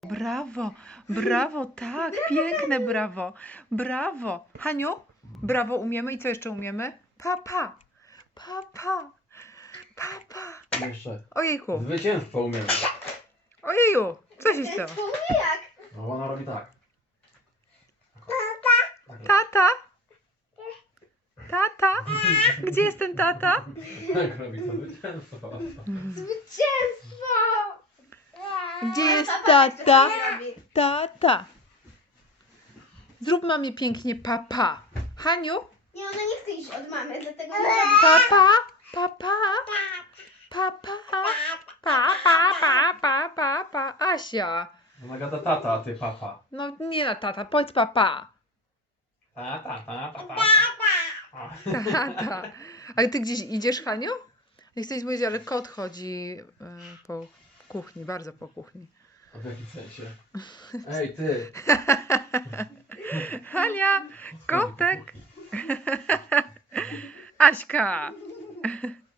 Brawo, brawo, tak, piękne brawo, brawo. Haniu, brawo umiemy i co jeszcze umiemy? Papa, papa, papa. Jeszcze. Ojejku, Zwycięstwo umiemy. ojeju, co się stało? Wspomnij jak. No ona robi tak. Tata, tata, gdzie jest ten tata? Tak robi to zwycięstwo. Zwycięstwo! Gdzie jest Papa tak tata? czasami robi. Tata. Zrób mamie pięknie papa. Haniu, Nie, ona nie chce iść od mamy, dlatego papa, papa, papa, papa, papa, papa. Asia. Ona gada tata, a ty papa. No nie na tata, powiedz papa. Tata, tata, tata. Tata. Ale ty gdzieś idziesz, Haniu? Nie chcę nic mówić, ale kot chodzi po kuchni, bardzo po kuchni. A w jakim sensie? Ej, ty. Hania, kotek. Aśka.